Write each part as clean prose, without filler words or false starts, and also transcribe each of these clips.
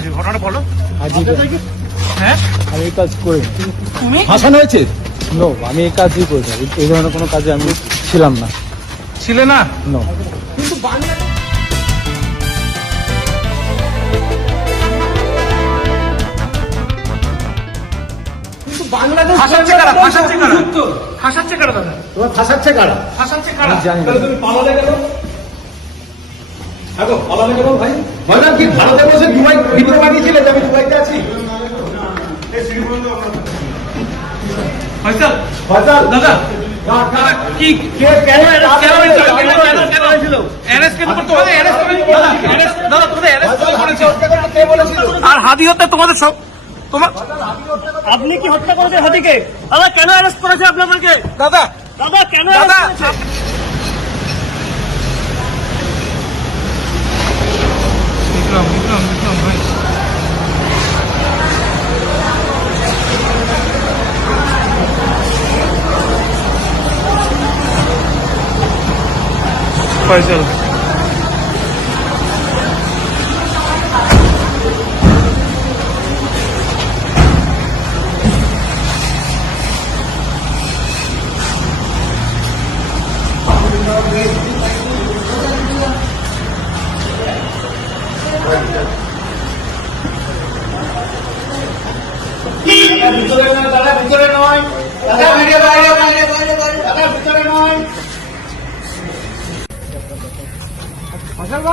হয়েছে ঘটনাটা বলো। হ্যাঁ আমি এই কাজ করি তুমি ফাঁসানো হয়েছে? নো, আমি এই কাজই করি না। এই ধরনের কোনো কাজে আমি ছিলাম না। ছিলে না? নো। কিন্তু বাংলাদেশ ফাঁসাচ্ছে কারা? ফাঁসাচ্ছে কারা? ফাঁসাচ্ছে কারা দাদা? তোমার ফাঁসাচ্ছে কারা? ফাঁসাচ্ছে কারা? জানি না। তাহলে তুমি পালালে কেন? দেখো পালালে কেন ভাই? ভাইজান কি ভারতে বসে দুবাই ভিডিও বানিয়েছিলে যে আমি দুবাইতে আছি? ফয়সাল ফয়সাল দাদা দাদা কি কে কেন অ্যারেস্ট কেন করতে হবে? অ্যারেস্ট করে দাদা তোমাদের অ্যারেস্ট করেছে কে বলেছিল? আর হাদি হত্যা তোমাদের সব তোমার আপনি কি হত্যা করেছেন হাতিকে? দাদা কেন অ্যারেস্ট করেছে আপনাদেরকে? দাদা দাদা কেন দাদা arrest করেছে? বিক্রম বিক্রম বিক্রম ভাই ফয়সাল ভিতরে নয় দাদা ভিডিও বাইরে বাইরে বাইরে দাদা ভিতরে নয়।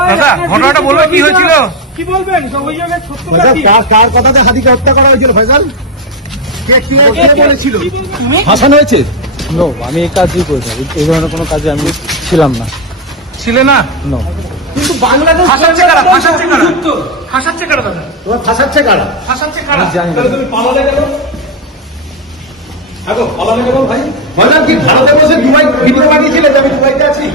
দাদা ঘটনাটা বলবে কি হয়েছিল? কি বলবেন অভিযোগের সত্যতা কি? কার কথাতে হাদিকে হত্যা করা হয়েছিল ফয়সাল? কে বলেছিল? তুমি ফাঁসানো হয়েছে? নো, আমি এই কাজই করি না। এই ধরনের কোনো কাজে আমি ছিলাম না। ছিলে না? নো। কিন্তু বাংলাদেশ ফাঁসাচ্ছে কারা? ফাঁসাচ্ছে কারা? ফাঁসাচ্ছে কারা দাদা? তোমার ফাঁসাচ্ছে কারা? ফাঁসাচ্ছে কারা? জানি না। তুমি পালালে কেন? দেখো পালালে কেন ভাই? ভাইজান কি ভারতে বসে দুবাই ভিডিও বানিয়েছিলে যে আমি দুবাইতে আছি?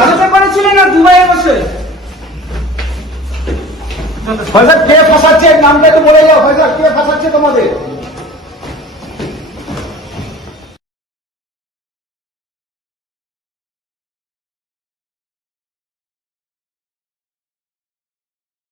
ভারতে করেছিলেন না দুবাইয়ে বসে? ভাইজান কে ফাঁসাচ্ছে নামটা একটু বলে যাও। ভাইজান কে ফাঁসাচ্ছে তোমাদের?